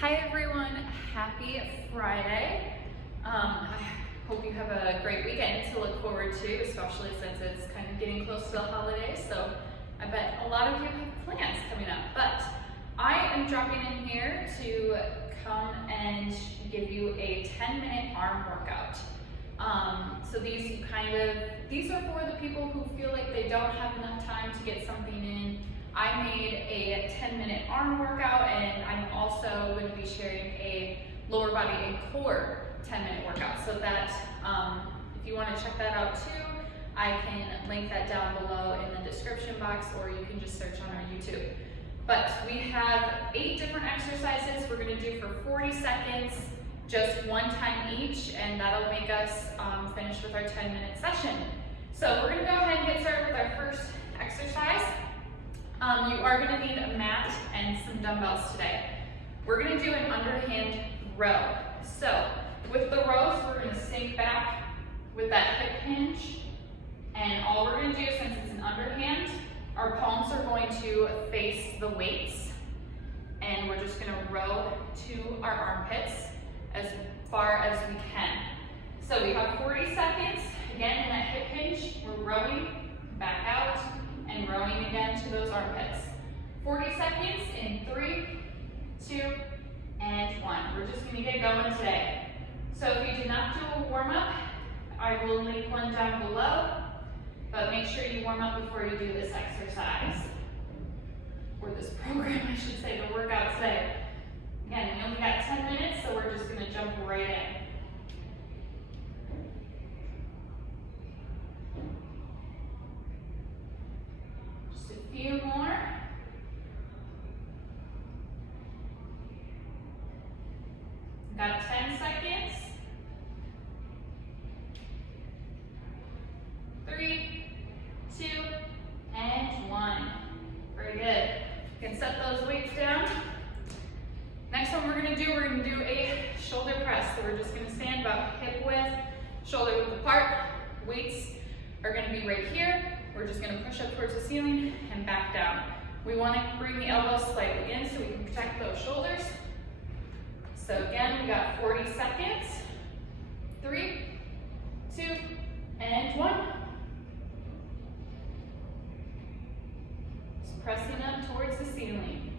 Hi everyone, happy Friday. I hope you have a great weekend to look forward to, especially since it's kind of getting close to the holidays, so I bet a lot of you have plans coming up. But I am dropping in here to come and give you a 10-minute arm workout. So these are for the people who feel like they don't have enough time to get something in. I made a 10-minute arm workout, and I'm also going to be sharing a lower body and core 10-minute workout. So that if you want to check that out too, I can link that down below in the description box, or you can just search on our YouTube. But we have 8 different exercises we're going to do for 40 seconds, just one time each, and that'll make us finish with our 10-minute session. So we're going to go ahead and get started with our first exercise. You are going to need a mat and some dumbbells today. We're going to do an underhand row. So with the rows, we're going to sink back with that hip hinge, and all we're going to do, since it's an underhand, our palms are going to face the weights, and we're just going to row to our armpits as far as we can. So we have 40 seconds. Again, in that hip hinge, we're rowing back out and rowing again to those armpits. 40 seconds in 3, 2, and 1. We're just going to get going today. So if you did not do a warm-up, I will link one down below, but make sure you warm up before you do this exercise, or this program, I should say, the workout today. Again, we only got 10 minutes, so we're just going to jump right in. Just a few more. Got 10 seconds. 3, 2, and 1. Very good. You can set those weights down. Next one we're going to do a shoulder press. So we're just going to stand about hip width, shoulder width apart. Weights are going to be right here. We're just going to push up towards the ceiling and back down. We want to bring the elbows slightly in so we can protect those shoulders. So again, we got 40 seconds. 3, 2, and 1. Just pressing up towards the ceiling.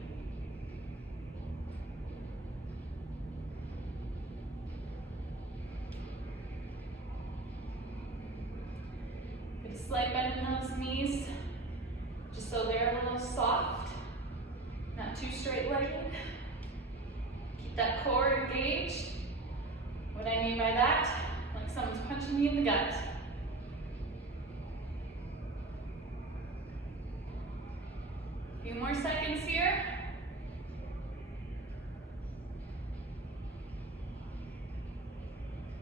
Get a slight bend in those knees, just so they're a little soft, not too straight-legged. Keep that core engaged. What I mean by that, like someone's punching you in the gut. A few more seconds here.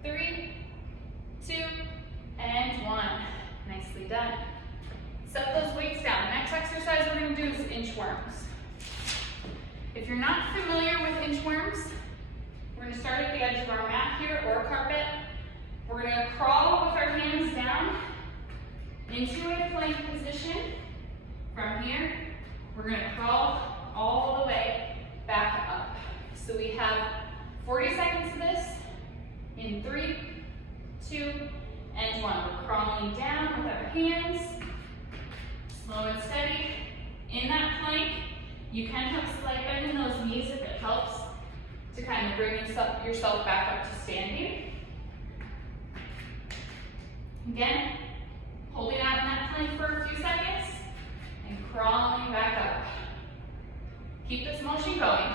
3, 2, and 1. Nicely done. Set those weights down. Next exercise we're going to do is inchworms. If you're not familiar with inchworms, we're going to start at the edge of our mat here or carpet. We're going to crawl with our hands down into a plank position. From here, we're going to crawl all the way back up. So we have 40 seconds of this in 3, 2, and 1. We're crawling down with our hands, slow and steady. In that plank, you can have a slight bend in those knees if it helps to kind of bring yourself back up to standing. Again, holding out in that plank for a few seconds and crawling back up. Keep this motion going.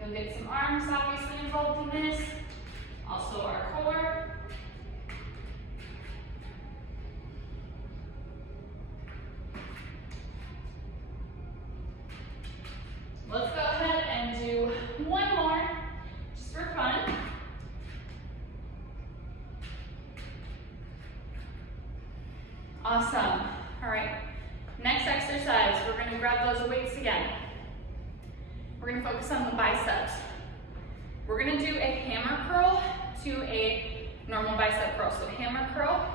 You'll get some arms obviously involved in this, also our core. Let's go ahead and do one more, just for fun. Awesome. All right, next exercise, we're going to grab those weights again. We're going to focus on the biceps. We're going to do a hammer curl to a normal bicep curl. So hammer curl,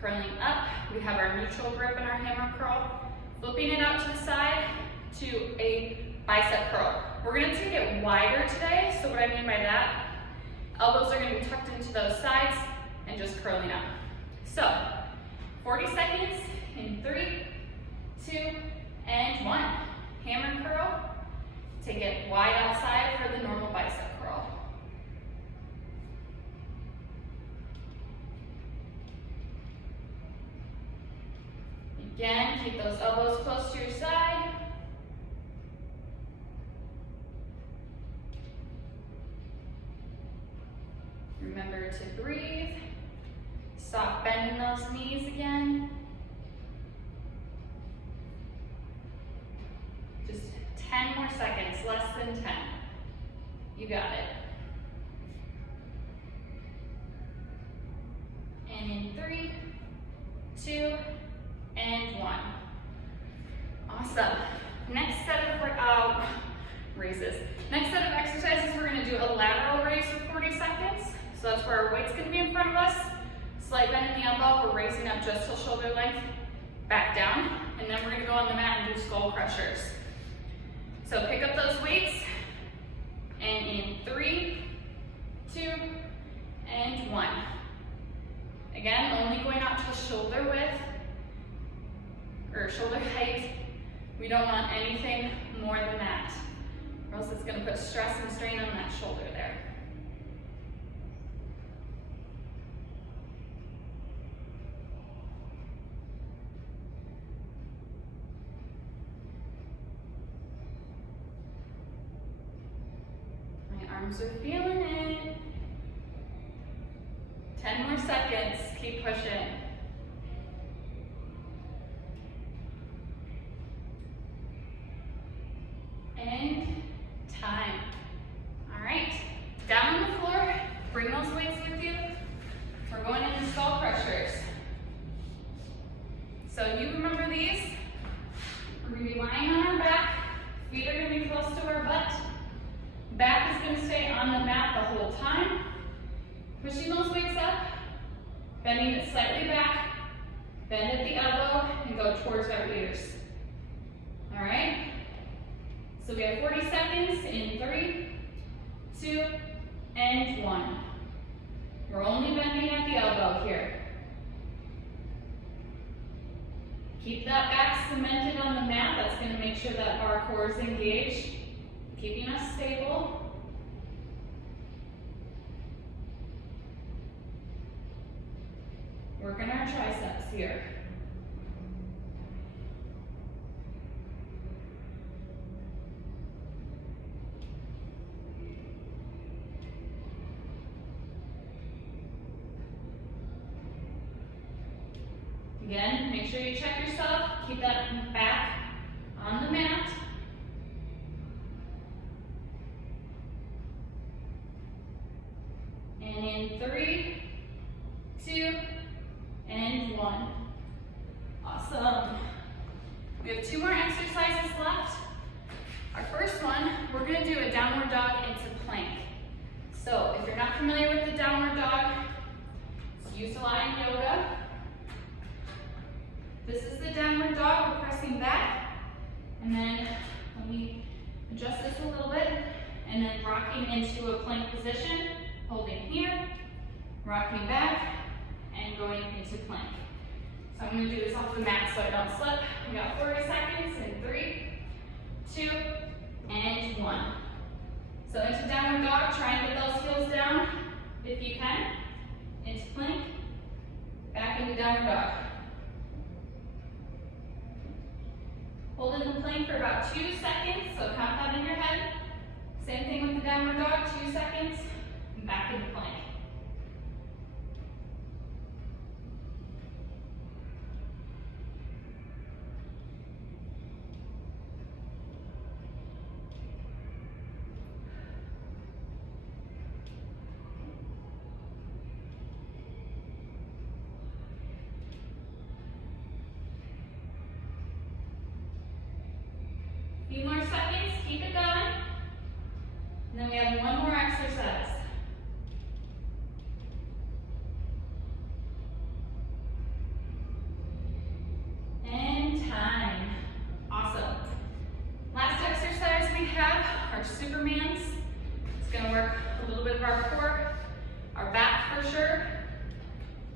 curling up. We have our neutral grip in our hammer curl. looping it out to the side to a bicep curl. We're gonna take it wider today, so what I mean by that, elbows are gonna be tucked into those sides and just curling up. So, 40 seconds in 3, 2, and 1. Hammer curl, take it wide outside for the normal bicep curl. Again, keep those elbows close to your side. Remember to breathe. Soft bend in those knees again. Just 10 more seconds, less than 10. You got it. And in 3, 2, and 1. Awesome. Next set of raises. Next set of exercises, we're going to do a lateral raise for 40 seconds. So that's where our weight's going to be in front of us. Slight bend in the elbow, we're raising up just till shoulder length, back down, and then we're going to go on the mat and do skull crushers. So pick up those weights, and in 3, 2, and 1. Again, only going out to shoulder width, or shoulder height. We don't want anything more than that, or else it's going to put stress and strain on that shoulder there. My arms are feeling it. 10 more seconds, keep pushing. And time. All right, down on the floor, bring those weights with you. We're going into skull crushers. So you remember these. We're gonna be lying on our back, feet are gonna be close to our butt. Back is gonna stay on the mat the whole time. Pushing those weights up, bending it slightly back, bend at the elbow, and go towards our ears. All right? So we have 40 seconds in 3, 2, and 1. We're only bending at the elbow here. Keep that back cemented on the mat. That's going to make sure that our core is engaged, keeping us stable. Working our triceps here. Again, make sure you check yourself. Keep that back on the mat. And in 3, 2, and 1. Awesome. We have 2 more exercises left. Our first one, we're going to do a downward dog into plank. So if you're not familiar with the downward dog, it's used a lot in yoga. This is the downward dog. We're pressing back, and then let me adjust this a little bit, and then rocking into a plank position, holding here, rocking back, and going into plank. So I'm going to do this off the mat so I don't slip. We got 40 seconds in 3, 2, and 1. So into downward dog, try and get those heels down if you can. Into plank, back into downward dog. Hold in the plank for about 2 seconds, so count that in your head. Same thing with the downward dog, 2 seconds, and back into plank. Few more seconds, keep it going. And then we have 1 more exercise. And time. have are Supermans. It's gonna work a little bit of our core, our back for sure.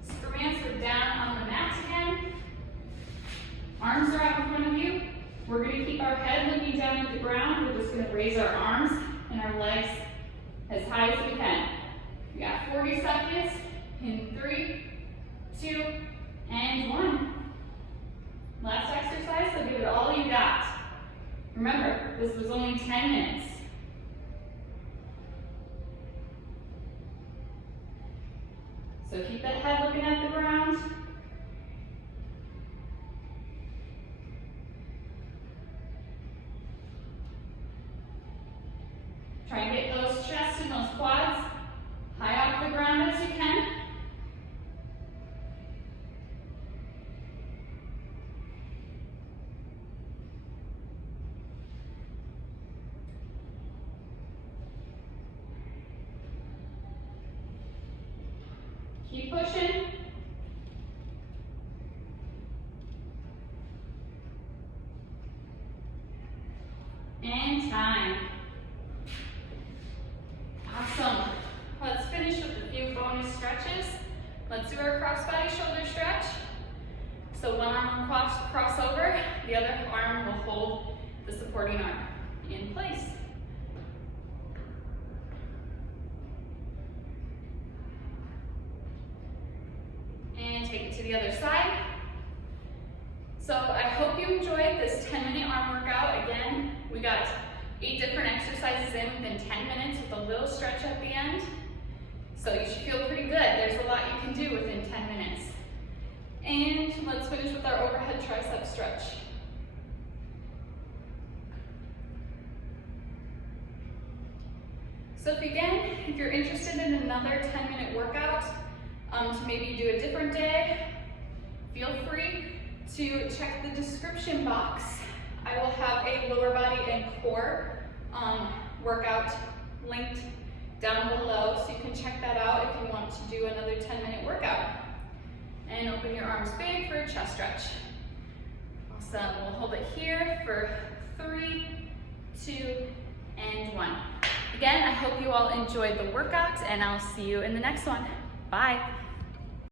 Supermans, we're down on the mat again. Arms are out in front of you. We're gonna keep our head looking down at the ground. We're just gonna raise our arms and our legs as high as we can. We got 40 seconds in 3, 2, and 1. Last exercise, so give it all you got. Remember, this was only 10 minutes. So keep that head looking at the ground. Try and get those chests and those quads high off the ground as you can. Keep pushing. And time. Awesome. Let's finish with a few bonus stretches. Let's do our crossbody shoulder stretch. So one arm will cross over, the other arm will hold the supporting arm in place. And take it to the other side. So I hope you enjoyed this 10-minute arm workout. Again, we got 8 different exercises in within 10 minutes with a little stretch at the end. So you should feel pretty good. There's a lot you can do within 10 minutes. And let's finish with our overhead tricep stretch. So if you're interested in another 10-minute workout, to maybe do a different day, feel free to check the description box. I will have a lower body and core workout linked down below, so you can check that out if you want to do another 10-minute workout. And open your arms big for a chest stretch. Awesome, we'll hold it here for 3, 2, and 1. Again, I hope you all enjoyed the workout, and I'll see you in the next one. Bye.